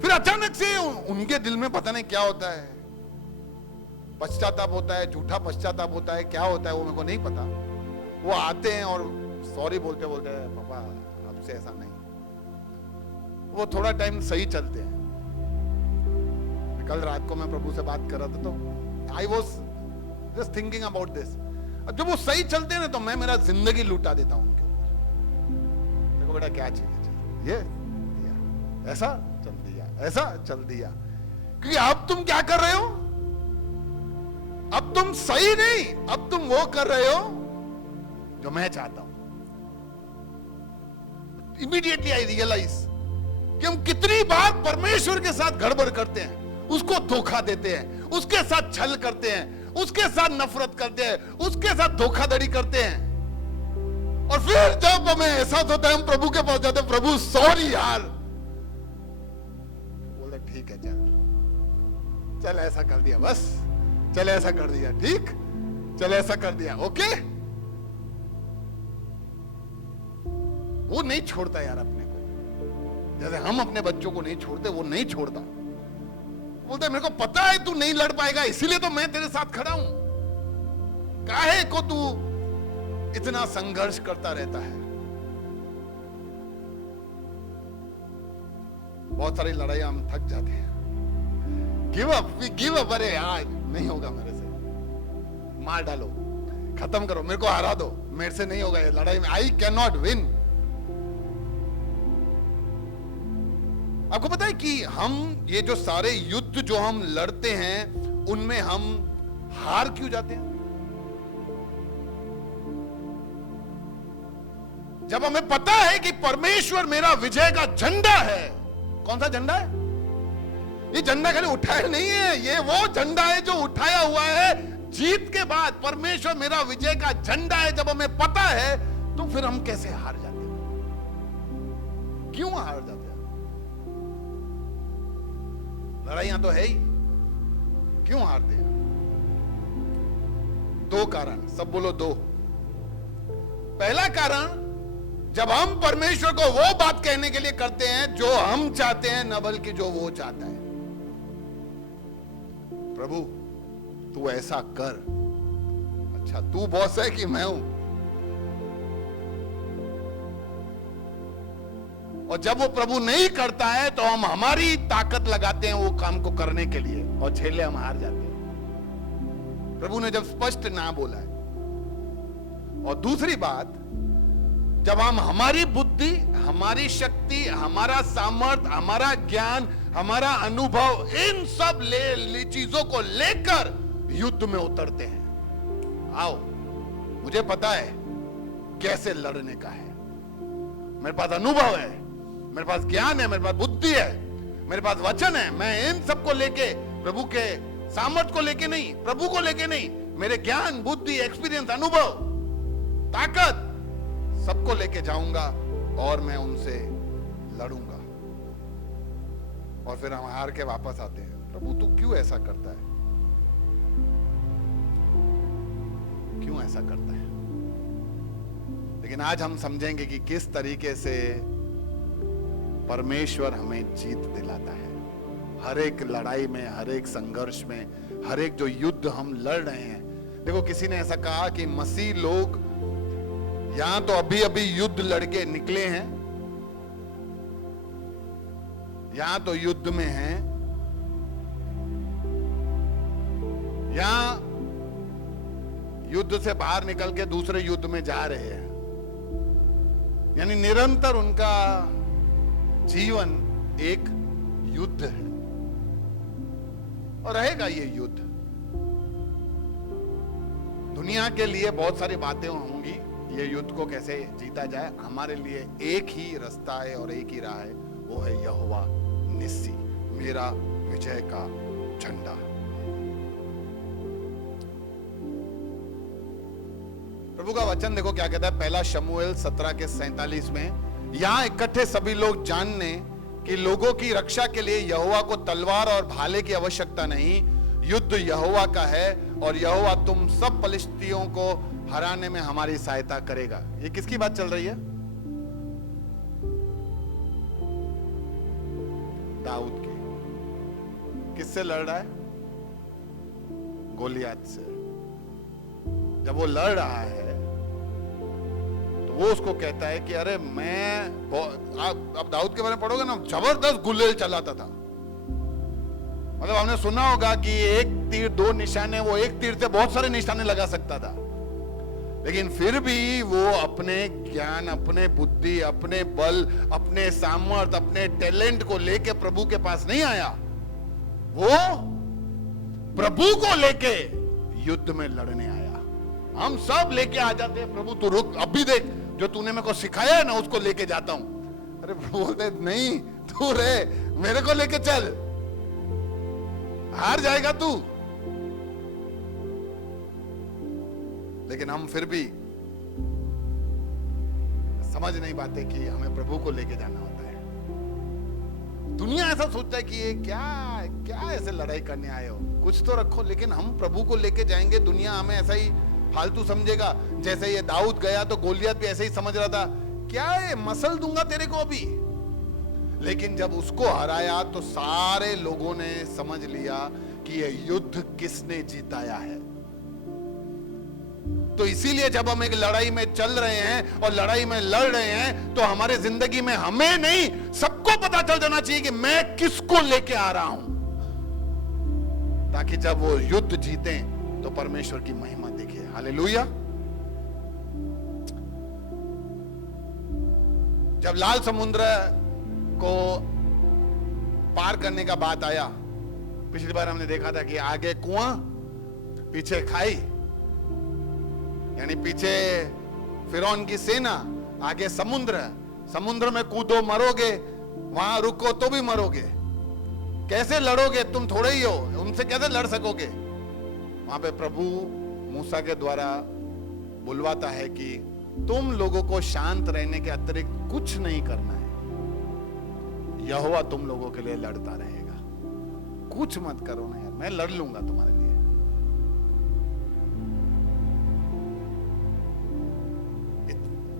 फिर अचानक से उनके दिल में पता नहीं क्या होता है, पश्चाताप होता है, झूठा पश्चाताप होता है, क्या होता है वो मेरे को नहीं पता। वो आते हैं और सॉरी बोलते बोलते, पापा आपसे ऐसा नहीं। वो थोड़ा टाइम सही चलते हैं। कल रात को मैं प्रभु से बात कर रहा था, तो I was just thinking about this. जब वो सही चलते हैं ना, तो मैं मेरा जिंदगी लुटा देता हूं उनके ऊपर। देखो बेटा क्या चाहिए, ये दिया, ऐसा चल दिया, ऐसा चल दिया। क्योंकि अब तुम क्या कर रहे हो? अब तुम सही नहीं, अब तुम वो कर रहे हो जो मैं चाहता हूं। इमीडिएटली आई रियलाइज कि हम कितनी बार परमेश्वर के साथ गड़बड़ करते हैं, उसको धोखा देते हैं, उसके साथ छल करते हैं, उसके साथ नफरत करते हैं, उसके साथ धोखाधड़ी करते हैं। और फिर जब हमें एहसास होता है, हम प्रभु के पास जाते हैं, प्रभु सॉरी यार। बोले ठीक है, चल ऐसा कर दिया, बस चल ऐसा कर दिया, ठीक, चल ऐसा कर दिया, ओके। वो नहीं छोड़ता यार अपने को, जैसे हम अपने बच्चों को नहीं छोड़ते, वो नहीं छोड़ता। बोलते मेरे को पता है तू नहीं लड़ पाएगा, इसीलिए तो मैं तेरे साथ खड़ा हूं। काहे को तू इतना संघर्ष करता रहता है? बहुत सारी लड़ाइयां हम थक जाते हैं, गिव अप, अरे यार नहीं होगा मेरे से, मार डालो, खत्म करो, मेरे को हरा दो, मेरे से नहीं होगा ये लड़ाई में, आई कैन नॉट विन। आपको पता है कि हम ये जो सारे युद्ध जो हम लड़ते हैं, उनमें हम हार क्यों जाते हैं? जब हमें पता है कि परमेश्वर मेरा विजय का झंडा है। कौन सा झंडा है? ये झंडा खाली उठाया नहीं है, ये वो झंडा है जो उठाया हुआ है जीत के बाद। परमेश्वर मेरा विजय का झंडा है। जब हमें पता है तो फिर हम कैसे हार जाते हैं? क्यों हार जाते हैं? लड़ाइयां तो है ही, क्यों हारते हैं? दो कारण, सब बोलो दो। पहला कारण, जब हम परमेश्वर को वो बात कहने के लिए करते हैं जो हम चाहते हैं, न बल्कि जो वो चाहता है। प्रभु तू ऐसा कर। अच्छा तू बॉस है कि मैं हूं? और जब वो प्रभु नहीं करता है तो हम हमारी ताकत लगाते हैं वो काम को करने के लिए, और छेले हम हार जाते हैं। प्रभु ने जब स्पष्ट ना बोला है। और दूसरी बात, जब हम हमारी बुद्धि, हमारी शक्ति, हमारा सामर्थ्य, हमारा ज्ञान, हमारा अनुभव, इन सब चीजों को लेकर युद्ध में उतरते हैं। आओ मुझे पता है कैसे लड़ने का है, मेरे पास अनुभव है, मेरे पास ज्ञान है, मेरे पास बुद्धि है, मेरे पास वचन है। मैं इन सबको लेके, प्रभु के सामर्थ्य को लेके नहीं, प्रभु को लेके नहीं, मेरे ज्ञान, बुद्धि, एक्सपीरियंस, अनुभव, ताकत, सबको लेके जाऊंगा और मैं उनसे लड़ूंगा। और फिर हम हार के वापस आते हैं। प्रभु तू क्यों ऐसा करता है? क्यों ऐसा करता है? लेकिन आज हम समझेंगे कि किस तरीके से परमेश्वर हमें जीत दिलाता है। हर एक लड़ाई में, हर एक संघर्ष में, हर एक जो युद्ध हम लड़ रहे हैं। देखो किसी ने ऐसा कहा कि मसीह लोग यहां तो अभी अभी युद्ध लड़के निकले हैं, यहां तो युद्ध में हैं, यहां युद्ध से बाहर निकल के दूसरे युद्ध में जा रहे हैं। यानी निरंतर उनका जीवन एक युद्ध है और रहेगा ये युद्ध। दुनिया के लिए बहुत सारी बातें होंगी, ये युद्ध को कैसे जीता जाए। हमारे लिए एक ही रास्ता है और एक ही राह है, वो है यहोवा निस्सी, मेरा विजय का झंडा। प्रभु का वचन देखो क्या कहता है, पहला शमूएल 17:47 में, यहां इकट्ठे सभी लोग जानने कि लोगों की रक्षा के लिए यहोवा को तलवार और भाले की आवश्यकता नहीं, युद्ध यहोवा का है और यहोवा तुम सब पलिश्तियों को हराने में हमारी सहायता करेगा। ये किसकी बात चल रही है? दाऊद की। किससे लड़ रहा है? गोलियत से। जब वो लड़ रहा है तो वो उसको कहता है कि अरे मैं, आप दाऊद के बारे में पढ़ोगे ना, जबरदस्त गुलेल चलाता था। मतलब हमने सुना होगा कि एक तीर दो निशाने, वो एक तीर से बहुत सारे निशाने लगा सकता था, लेकिन फिर भी वो अपने ज्ञान, अपने बुद्धि, अपने बल, अपने सामर्थ्य, अपने टैलेंट को लेके प्रभु के पास नहीं आया। वो प्रभु को लेके युद्ध में लड़ने आया। हम सब लेके आ जाते हैं, प्रभु तू रुक, अभी देख जो तूने मेरे को सिखाया है ना उसको लेके जाता हूं। अरे प्रभु बोलते नहीं, तू रहे, मेरे को लेके चल, हार जाएगा तू। लेकिन हम फिर भी समझ नहीं पाते कि हमें प्रभु को लेके जाना होता है। दुनिया ऐसा सोचता है कि ये क्या ऐसे लड़ाई करने आए हो, कुछ तो रखो। लेकिन हम प्रभु को लेके जाएंगे, दुनिया हमें ऐसा ही फालतू समझेगा। जैसे ये दाऊद गया तो गोलियत भी ऐसे ही समझ रहा था, क्या है मसल दूंगा तेरे को अभी। लेकिन जब उसको हराया तो सारे लोगों ने समझ लिया कि ये युद्ध किसने जीताया है। तो इसीलिए जब हम एक लड़ाई में चल रहे हैं और लड़ाई में लड़ रहे हैं तो हमारे जिंदगी में हमें नहीं, सबको पता चल जाना चाहिए कि मैं किसको लेके आ रहा हूं, ताकि जब वो युद्ध जीते तो परमेश्वर की महिमा दिखे। हालेलुया। जब लाल समुद्र को पार करने का बात आया, पिछली बार हमने देखा था कि आगे कुआं पीछे खाई, यानी पीछे फिरौन की सेना, आगे समुद्र। समुद्र में कूदो मरोगे, वहां रुको तो भी मरोगे। कैसे लड़ोगे? तुम थोड़े ही हो, उनसे कैसे लड़ सकोगे? वहां पे प्रभु मूसा के द्वारा बुलवाता है कि तुम लोगों को शांत रहने के अतिरिक्त कुछ नहीं करना है, यहोवा तुम लोगों के लिए लड़ता रहेगा, कुछ मत करो ना यार, मैं लड़ लूंगा तुम्हारे लिए।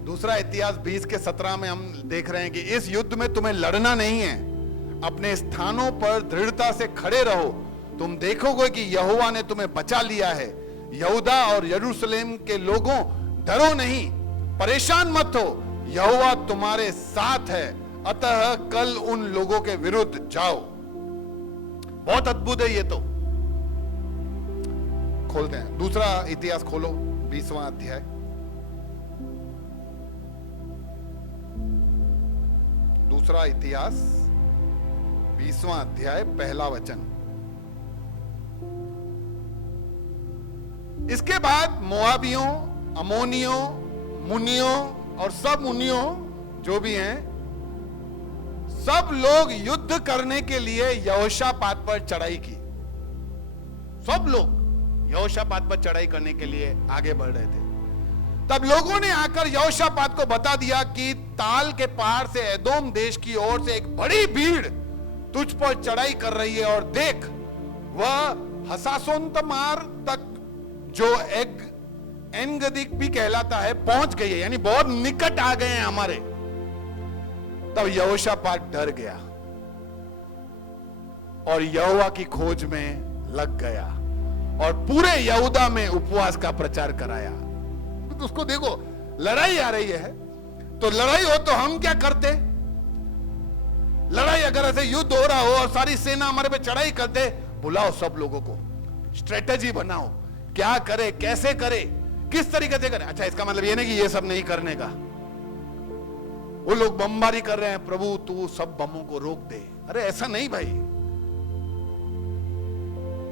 दूसरा इतिहास 20:17 में हम देख रहे हैं कि इस युद्ध में तुम्हें लड़ना नहीं है, अपने स्थानों पर दृढ़ता से खड़े रहो, तुम देखोगे कि यहोवा ने तुम्हें बचा लिया है। यहूदा और यरूशलेम के लोगों, डरो नहीं, परेशान मत हो, यहोवा तुम्हारे साथ है, अतः कल उन लोगों के विरुद्ध जाओ। बहुत अद्भुत है ये तो। खोलते हैं दूसरा इतिहास, खोलो 20वां अध्याय। दूसरा इतिहास 20वां अध्याय, पहला वचन। इसके बाद मोआबियों, अमोनियों, मुनियों और सब मुनियों जो भी हैं, सब लोग युद्ध करने के लिए यहोशापात पर चढ़ाई की। सब लोग यहोशापात पर चढ़ाई करने के लिए आगे बढ़ रहे थे। तब लोगों ने आकर यहोशापात को बता दिया कि ताल के पार से एदोम देश की ओर से एक बड़ी भीड़ तुझ पर चढ़ाई कर रही है, और देख वह हसासोंतमार तक, जो एनगदी भी कहलाता है, पहुंच गई है, यानी बहुत निकट आ गए हैं हमारे। तब यहोशापात डर गया और यहोवा की खोज में लग गया और पूरे यहूदा में उपवास का प्रचार कराया। तो उसको देखो, लड़ाई आ रही है, तो लड़ाई हो तो हम क्या करते? लड़ाई अगर ऐसे युद्ध हो रहा हो और सारी सेना हमारे पे चढ़ाई करते, बुलाओ सब लोगों को, स्ट्रेटेजी बनाओ, क्या करे, कैसे करे, किस तरीके से करें? अच्छा, इसका मतलब ये नहीं कि ये सब नहीं करने का। वो लोग बमबारी कर रहे हैं, प्रभु तू सब बमों को रोक दे। अरे ऐसा नहीं भाई,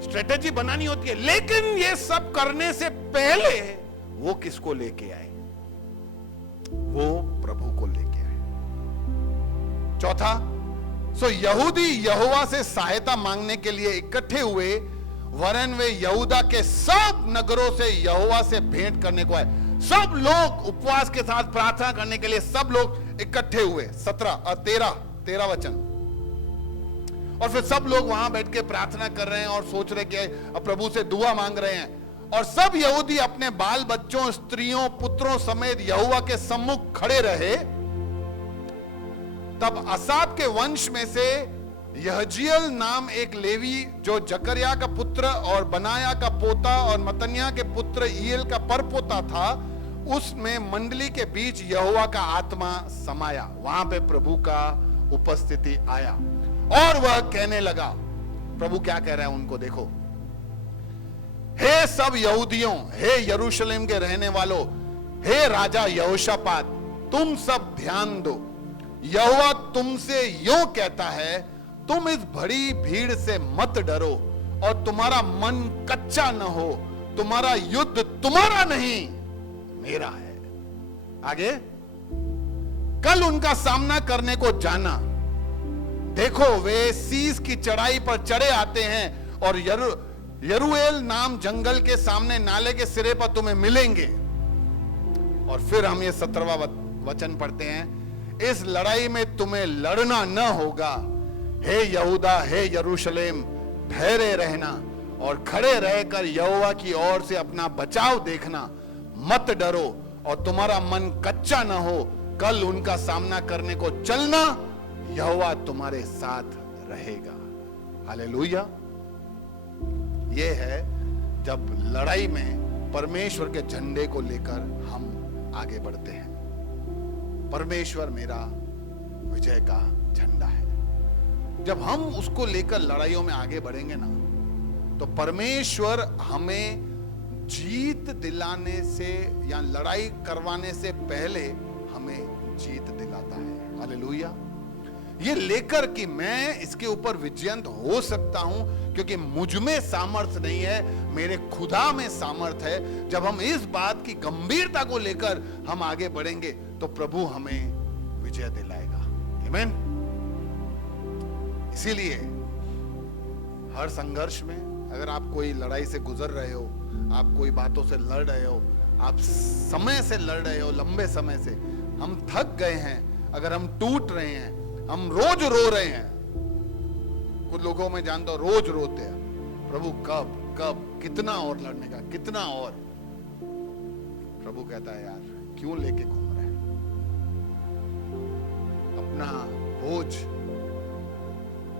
स्ट्रेटेजी बनानी होती है, लेकिन ये सब करने से पहले वो किसको लेके आए? वो प्रभु को लेके आए। चौथा, सो यहूदी यहोवा से सहायता मांगने के लिए इकट्ठे हुए, वरन वे यहूदा के सब नगरों से यहोवा से भेंट करने को आए। सब लोग उपवास के साथ प्रार्थना करने के लिए सब लोग इकट्ठे हुए। 13 वचन। और फिर सब लोग वहां बैठ के प्रार्थना कर रहे हैं और सोच रहे कि प्रभु से दुआ मांग रहे हैं। और सब यहूदी अपने बाल बच्चों, स्त्रियों, पुत्रों समेत यहोवा के सम्मुख खड़े रहे। तब असाफ के वंश में से यहजीएल नाम एक लेवी, जो जकरिया का पुत्र और बनाया का पोता और मतन्या के पुत्र ईएल का परपोता था, उसमें मंडली के बीच यहोवा का आत्मा समाया। वहां पे प्रभु का उपस्थिति आया और वह कहने लगा, प्रभु क्या कह रहा है उनको देखो, हे सब यहूदियों, हे यरूशलेम के रहने वालों, हे राजा यहोशापात, तुम सब ध्यान दो। यहोवा तुमसे यूं कहता है, तुम इस बड़ी भीड़ से मत डरो और तुम्हारा मन कच्चा न हो। तुम्हारा युद्ध तुम्हारा नहीं, मेरा है। आगे, कल उनका सामना करने को जाना। देखो वे सीस की चढ़ाई पर चढ़े आते हैं और यरूएल नाम जंगल के सामने नाले के सिरे पर तुम्हें मिलेंगे। और फिर हम ये 17वां वचन पढ़ते हैं, इस लड़ाई में तुम्हें लड़ना न होगा। हे यहूदा, हे यरूशलेम, ठहरे रहना और खड़े रहकर यहोवा की ओर से अपना बचाव देखना। मत डरो और तुम्हारा मन कच्चा न हो। कल उनका सामना करने को चलना, यहोवा तुम्हारे साथ रहेगा। हालेलुया। यह है जब लड़ाई में परमेश्वर के झंडे को लेकर हम आगे बढ़ते हैं। परमेश्वर मेरा विजय का झंडा है। जब हम उसको लेकर लड़ाइयों में आगे बढ़ेंगे ना, तो परमेश्वर हमें जीत दिलाने से या लड़ाई करवाने से पहले हमें जीत दिलाता है। हालेलुया। ये लेकर कि मैं इसके ऊपर विजयंत हो सकता हूं, क्योंकि मुझ में सामर्थ नहीं है, मेरे खुदा में सामर्थ है। जब हम इस बात की गंभीरता को लेकर हम आगे बढ़ेंगे, तो प्रभु हमें विजय दिलाएगा। आमीन। इसीलिए हर संघर्ष में, अगर आप कोई लड़ाई से गुजर रहे हो, आप कोई बातों से लड़ रहे हो, आप समय से लड़ रहे हो, लंबे समय से, हम थक गए हैं, अगर हम टूट रहे हैं, हम रोज रो रहे हैं। कुछ लोगों में जानता हूं रोज रोते हैं, प्रभु कब कब, कितना और लड़ने का, कितना और। प्रभु कहता है, यार क्यों लेके घूम रहे हैं? अपना बोझ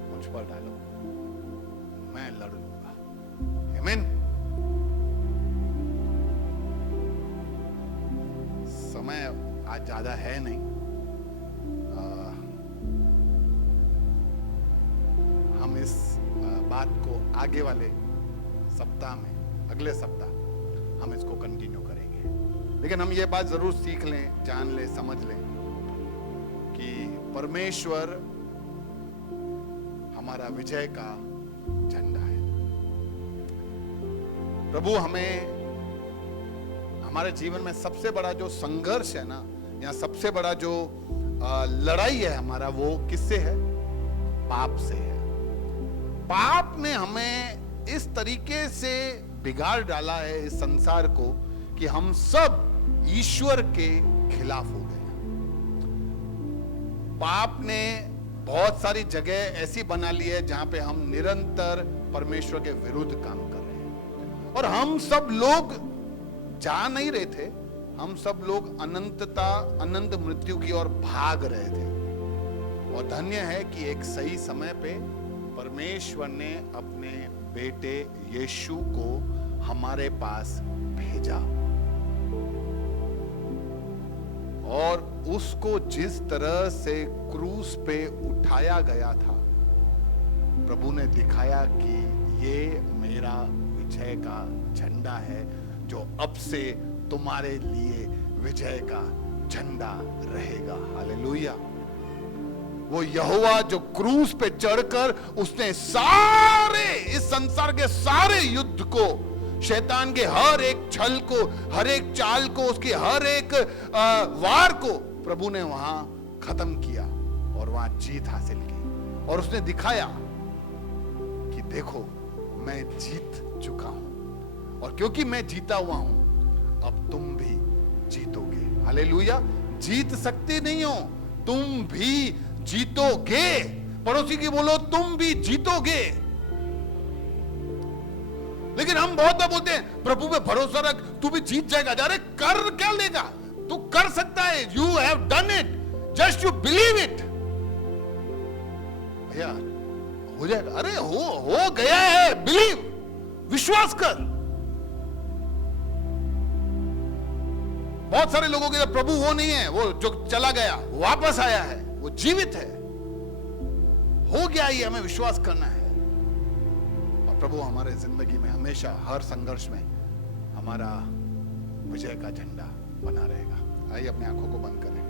मुझ पर डालो, मैं लड़ लूंगा। आमीन। समय आज ज्यादा है नहीं, हम इस बात को आगे वाले सप्ताह में, अगले सप्ताह हम इसको कंटिन्यू करेंगे। लेकिन हम ये बात जरूर सीख लें, जान लें, समझ लें कि परमेश्वर हमारा विजय का झंडा है। प्रभु हमें, हमारे जीवन में सबसे बड़ा जो संघर्ष है ना, या सबसे बड़ा जो लड़ाई है हमारा, वो किससे है? पाप से है। पाप ने हमें इस तरीके से बिगाड़ डाला है इस संसार को, कि हम सब ईश्वर के खिलाफ हो गए। पाप ने बहुत सारी जगह ऐसी बना ली है जहां पे हम निरंतर परमेश्वर के विरुद्ध काम कर रहे हैं। और हम सब लोग जा नहीं रहे थे, हम सब लोग अनंत मृत्यु की ओर भाग रहे थे। और धन्य है कि एक सही समय पे परमेश्वर ने अपने बेटे यीशु को हमारे पास भेजा, और उसको जिस तरह से क्रूस पे उठाया गया था, प्रभु ने दिखाया कि ये मेरा विजय का झंडा है, जो अब से तुम्हारे लिए विजय का झंडा रहेगा। हालेलुया। वो यहोवा जो क्रूस पे चढ़कर उसने सारे इस संसार के सारे युद्ध को, शैतान के हर एक छल को, हर एक चाल को, उसके हर एक वार को प्रभु ने वहां खत्म किया और वहां जीत हासिल की। और उसने दिखाया कि देखो मैं जीत चुका हूं, और क्योंकि मैं जीता हुआ हूं अब तुम भी जीतोगे। हालेलुया। जीत सकते नहीं हो, तुम भी जीतोगे। पड़ोसी की बोलो तुम भी जीतोगे। लेकिन हम बहुत बार बोलते हैं प्रभु पे भरोसा रख, तू भी जीत जाएगा। अरे कर क्या लेगा, तू कर सकता है। You have done it, just you believe it. भैया हो जाएगा, अरे हो गया है, बिलीव, विश्वास कर। बहुत सारे लोगों के प्रभु वो नहीं है, वो जो चला गया वापस आया है, वो जीवित है। हो गया, ये हमें विश्वास करना है। और प्रभु हमारे जिंदगी में हमेशा हर संघर्ष में हमारा विजय का झंडा बना रहेगा। आइए अपनी आंखों को बंद करें।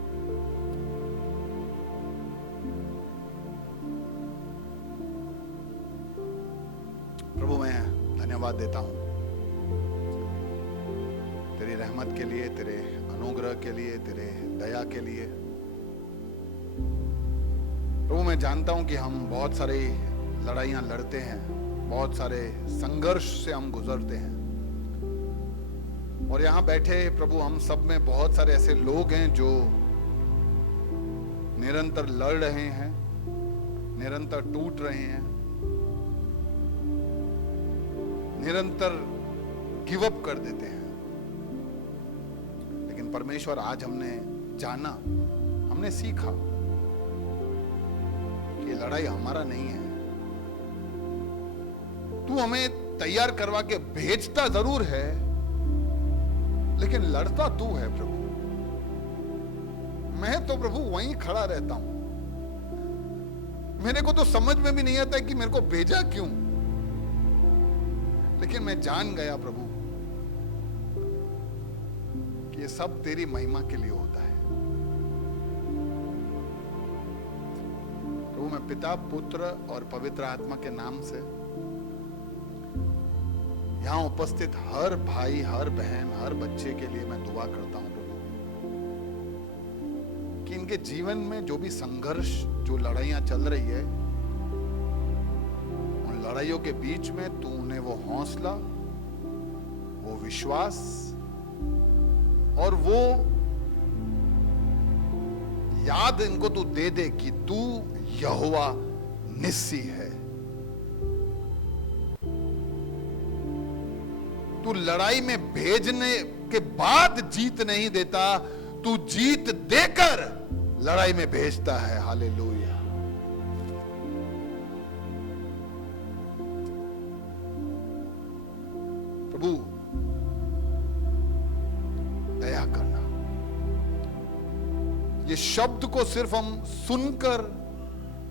प्रभु मैं धन्यवाद देता हूं तेरी रहमत के लिए, तेरे अनुग्रह के लिए, तेरे दया के लिए। प्रभु मैं जानता हूं कि हम बहुत सारी लड़ाइयां लड़ते हैं, बहुत सारे संघर्ष से हम गुजरते हैं। और यहां बैठे प्रभु हम सब में बहुत सारे ऐसे लोग हैं जो निरंतर लड़ रहे हैं, निरंतर टूट रहे हैं, निरंतर गिव अप कर देते हैं। लेकिन परमेश्वर आज हमने जाना, हमने सीखा कि ये लड़ाई हमारा नहीं है। तू हमें तैयार करवा के भेजता जरूर है, लेकिन लड़ता तू है प्रभु। मैं तो प्रभु वहीं खड़ा रहता हूं। मेरे को तो समझ में भी नहीं आता है कि मेरे को भेजा क्यों, लेकिन मैं जान गया प्रभु कि ये सब तेरी महिमा के लिए होता है। प्रभु मैं पिता, पुत्र और पवित्र आत्मा के नाम से यहां उपस्थित हर भाई, हर बहन, हर बच्चे के लिए मैं दुआ करता हूं प्रभु कि इनके जीवन में जो भी संघर्ष, जो लड़ाइयां चल रही है, उन लड़ाइयों के बीच में तू उन्हें वो हौसला, वो विश्वास और वो याद इनको तू दे दे कि तू यहोवा निस्सी है। तू लड़ाई में भेजने के बाद जीत नहीं देता, तू जीत देकर लड़ाई में भेजता है। हालेलुया। प्रभु दया करना। ये शब्द को सिर्फ हम सुनकर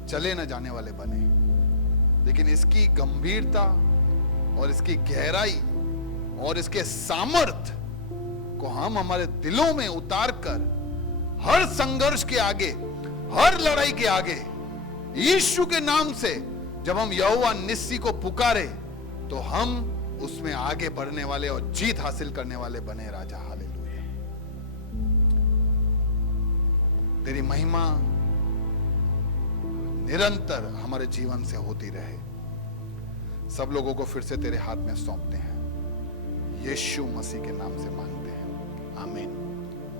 चले न जाने वाले बने, लेकिन इसकी गंभीरता और इसकी गहराई और इसके सामर्थ्य को हम हमारे दिलों में उतार कर हर संघर्ष के आगे, हर लड़ाई के आगे यीशु के नाम से जब हम यहोवा निस्सी को पुकारे तो हम उसमें आगे बढ़ने वाले और जीत हासिल करने वाले बने राजा। हालेलुया। तेरी महिमा निरंतर हमारे जीवन से होती रहे। सब लोगों को फिर से तेरे हाथ में सौंपते हैं, यीशु मसीह के नाम से मांगते हैं, आमीन।